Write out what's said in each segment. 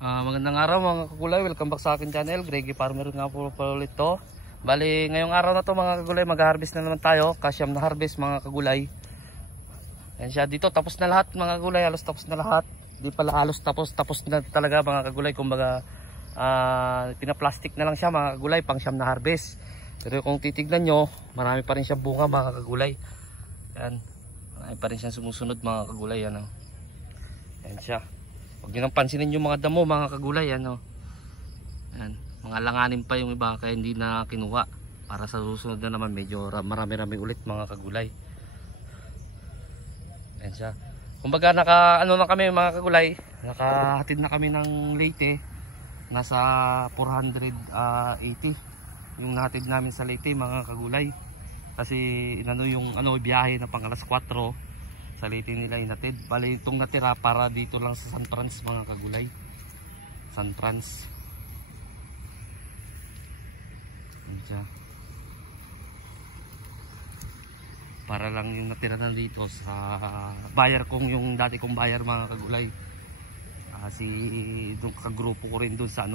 Magandang araw mga kagulay, welcome back sa akin channel. Greggy Farmer nga po ulit to. Bali ngayong araw na to mga kagulay, mag-harvest na naman tayo. Kasyam na harvest mga kagulay. Yan siya, dito tapos na lahat mga kagulay, halos tapos na lahat. Di pala halos tapos na talaga mga kagulay. Kumbaga pinaplastic na lang siya mga kagulay, pang siyam na harvest. Pero kung titignan nyo, marami pa rin siya bunga mga kagulay. Yan, marami pa rin siya sumusunod mga kagulay. Yan, yan siya. Huwag nyo nang pansinin yung mga damo mga kagulay. Yan, yan. Mga langanin pa yung iba kaya hindi na kinuha. Para sa susunod na naman medyo marami-rami ulit mga kagulay. Yan siya. Kumbaga na kami mga kagulay. Nakahatid na kami ng Leyte. Nasa 480 yung nahatid namin sa Leyte mga kagulay. Kasi yung biyahe na pang alas 4 sa Leyte nila inatid. Bali itong natira para dito lang sa San Franz mga kagulay. San Franz. Para lang yung natira nandito sa buyer kong, yung dati kong buyer mga kagulay. Si doon kagrupo ko rin doon sa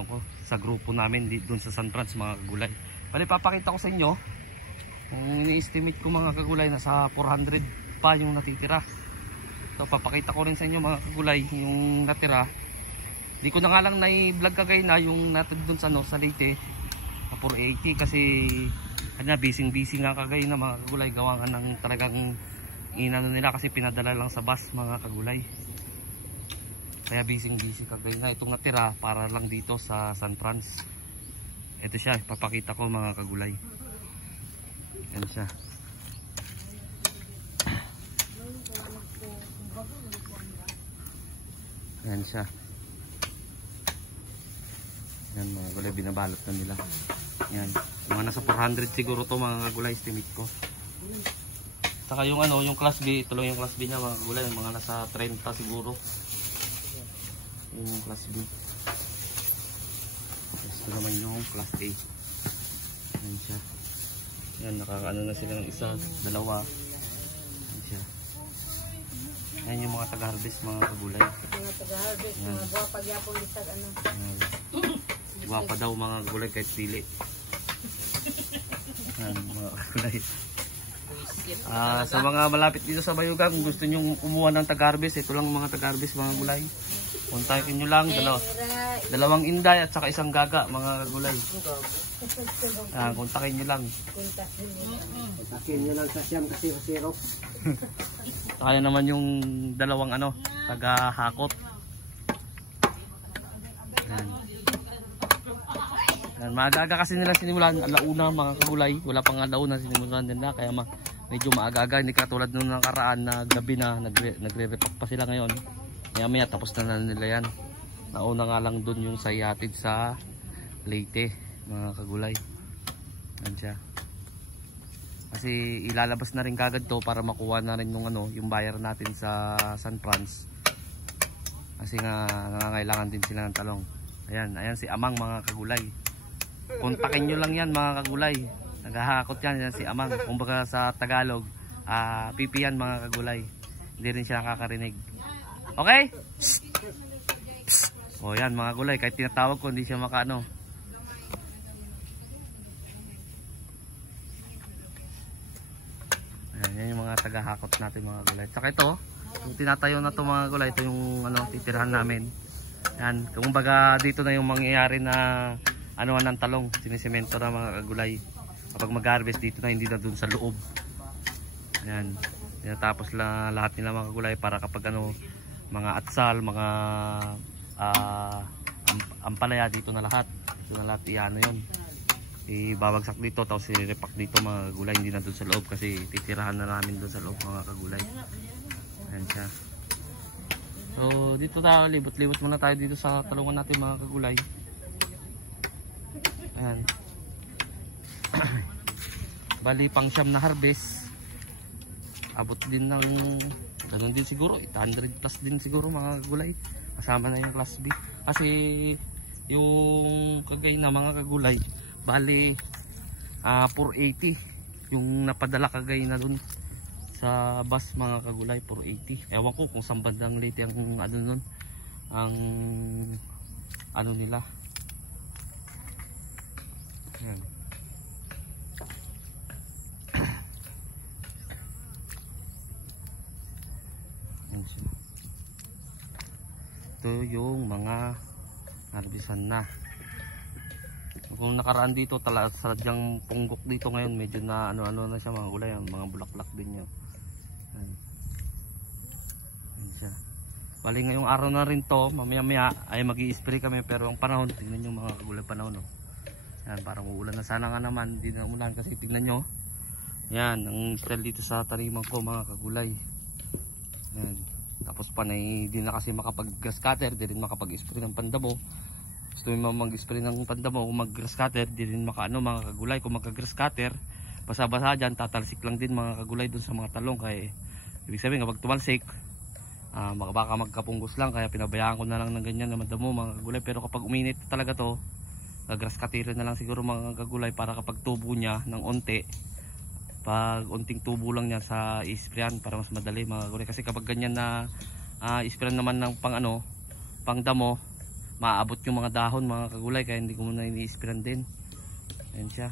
sa grupo namin doon sa San Franz mga kagulay. Bali papakita ko sa inyo kung ini-estimate ko mga kagulay nasa 400 pa yung natitira. So papakita ko rin sa inyo mga kagulay yung natira. Di ko na nga lang na-vlog kagay na yung natid dun sa Leyte na 480 kasi busy nga kagay na mga kagulay, gawa nga ng talagang inano nila kasi pinadala lang sa bus mga kagulay. Kaya busy kagay na itong natira para lang dito sa San Franz. Ito siya, papakita ko mga kagulay. Yan siya. Yan siya. Yan mga kagulay, binabalot na nila. Yan. Mga nasa 400 siguro to mga kagulay, estimate ko. Saka yung yung class B, ito lang yung class B niya mga kagulay, mga nasa 30 siguro. Yung class B. Ito naman yung class A. Yan siya. Yan, nakakaano na sila ng isa, dalawa. Yan siya. Yan yung mga taga-harvest mga kagulay. Mga taga-harvest, mga guwapa gyapon bisag Guwapa daw mga kagulay kahit pili. Yan mga kagulay. Sa mga malapit dito sa Bayugan, kung gusto nyo kumuha ng taga-harvest, ito lang mga taga-harvest mga kagulay. Kontakin nyo lang, dalawang inday at saka isang gaga mga kagulay. Kontakin nyo lang. Kontakin nyo lang sa siyam kasi masirok. Kaya naman yung dalawang taga-hakot. Yan, maaga-aga kasi nila sinimulan, alauna mga kagulay. Wala pang alauna sinimulan nila, kaya medyo maaga-aga. Hindi katulad nung nakaraan na gabi na nagre-repack pa sila ngayon. Maya tapos na nila yan. Nauna nga lang dun yung sayatid sa Leyte mga kagulay. Yan siya. Kasi ilalabas na rin kagad to para makuha na rin yung buyer natin sa San Franz. Kasi nga nangangailangan din sila ng talong. Ayan si Amang mga kagulay. Kontakin nyo lang yan mga kagulay. Naghahakot yan si Amang. Kumbaga sa Tagalog, pipi yan mga kagulay. Hindi rin siya nakakarinig. Okay? O yan mga kagulay, kahit tinatawag ko hindi siya makaano. Yan yung mga taga-hakot natin mga kagulay. Tsaka ito, yung tinatayo na to mga kagulay, ito yung titirahan namin. Yan, kumbaga dito na yung mangyayari na ng talong, sinisemento na mga kagulay. Kapag mag-harvest dito na, hindi na dun sa loob. Yan, tinatapos lang lahat nila mga kagulay para kapag mga atsal, mga ampalaya dito na lahat. Dito na lahat yun. Ibabagsak dito tapos i-repack dito mga kagulay, hindi na dun sa loob kasi titirahan na namin dun sa loob mga kagulay. Ayan siya. So dito tayo, libot-libot muna tayo dito sa talungan natin mga kagulay. Ayan. Bali pang siyam na harvest. Abot din ng ganun din siguro, 800 plus din siguro mga kagulay. Kasama na yung class B. Kasi yung kagay na mga kagulay, bali 480 yung napadala kagay na dun sa bus mga kagulay, 480. Ewan ko kung saan bandang Leyte ang nun, ang ano nila. Ayan. Ayan siya. Ito yung mga harbisan na. Kung nakaraan dito sadyang punggok dito, ngayon medyo na ano na siya mga gulay, mga bulaklak din niya. Ayan. Ayan siya. Bali ngayong araw na rin to, mamaya ay mag-i-spray kami, pero ang panahon, tingnan nyo mga kagulay panahon, no? Yan, parang uulan na sana nga naman, hindi na umulan kasi tingnan nyo. Yan, ang style dito sa taniman ko mga kagulay. Yan. Tapos panay, di na kasi makapag-grass cutter, di rin makapag-spray ng pandamo. Gusto mo mag-spray ng pandamo, kung mag-grass cutter, di rin makaano mga kagulay. Kung magka-grass cutter, basa-basa dyan, tatalsik lang din mga kagulay dun sa mga talong. Kaya ibig sabihin kapag tumalsik, baka magkapunggos lang, kaya pinabayaan ko na lang ng ganyan na madamo mga kagulay. Pero kapag uminit talaga to, grass cutter na lang siguro mga kagulay, para kapag tubo niya ng onte, pag unting tubo lang niya sa isprayan para mas madali mga kagulay. Kasi kapag ganyan na isprayan naman ng pang damo, maaabot yung mga dahon mga kagulay, kaya hindi ko muna ini-isprayan din. Ayan siya.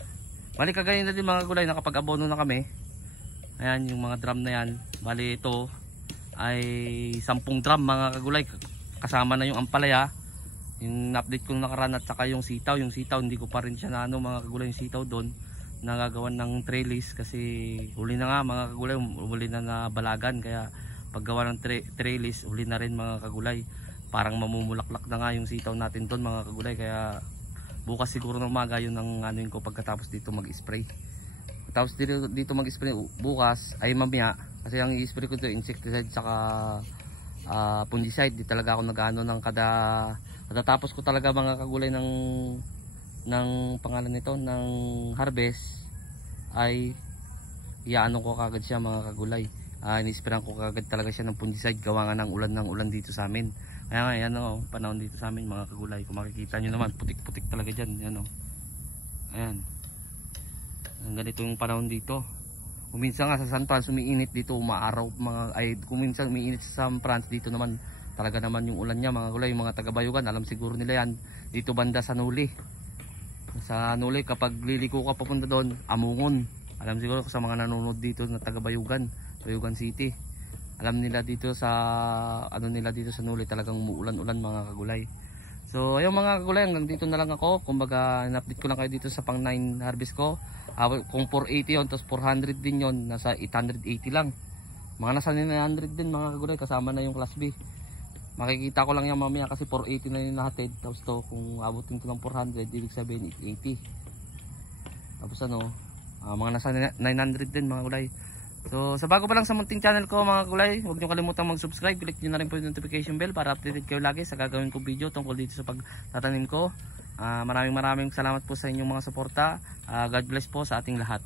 Bali kagaya na din mga kagulay, nakapag-abono na kami. Ayan yung mga drum na yan. Bali ito ay 10 drum mga kagulay, kasama na yung ampalaya, yung update kong nakaraan, at saka yung sitaw. Yung sitaw hindi ko pa rin siya na mga kagulay, yung sitaw doon nagagawan ng trellis, kasi huli na nga mga kagulay, huli na balagan, kaya paggawa ng trellis huli na rin mga kagulay. Parang mamumulaklak na nga yung sitaw natin doon mga kagulay, kaya bukas siguro ng umaga yun ang anuin ko pagkatapos dito mag-spray. Tapos dito mag-spray bukas ay mamaya, kasi ang i-spray ko dito insecticide saka fungicide. Di talaga ako nag-ano ng katatapos ko talaga mga kagulay ng pangalan nito ng harvest, ay iyaano ko kagad siya mga kagulay. Ini-sprayan ko kagad talaga siya ng fungicide, gawa nga ng ulan dito sa amin. Kaya nga yan o, panahon dito sa amin mga kagulay, kung makikita nyo naman putik-putik talaga dyan, yan o. Ayan, ganito yung panahon dito. Kuminsan nga sa San Franz umiinit, dito umaaraw kuminsan umiinit sa San Franz, dito naman talaga naman yung ulan niya mga kagulay. Yung mga taga-Bayugan, alam siguro nila yan, dito banda sa Nuli. Sa Nuli, kapag liliko ka papunta doon, Amungon, alam siguro sa mga nanonood dito na taga-Bayugan, Bayugan City, alam nila dito sa dito sa Nuli talagang umuulan-ulan mga kagulay. So ayun mga kagulay, hanggang dito na lang ako. Kumbaga in-update ko lang kayo dito sa pang 9 harvest ko. Kung 480 yun, tapos 400 din yun, nasa 880 lang. Mga nasa 900 din mga kagulay, kasama na yung class B. Makikita ko lang yan mamaya kasi 480 na yung nahatid. Tapos to, kung abutin ko ng 400, ibig sabihin 880. Tapos mga nasa 900 din mga kagulay. So sa bago pa lang sa munting channel ko mga kulay, huwag nyo kalimutang mag-subscribe, click nyo na rin po yung notification bell para updated kayo lagi sa gagawin kong video tungkol dito sa pagtatanim ko. Maraming salamat po sa inyong mga suporta. God bless po sa ating lahat.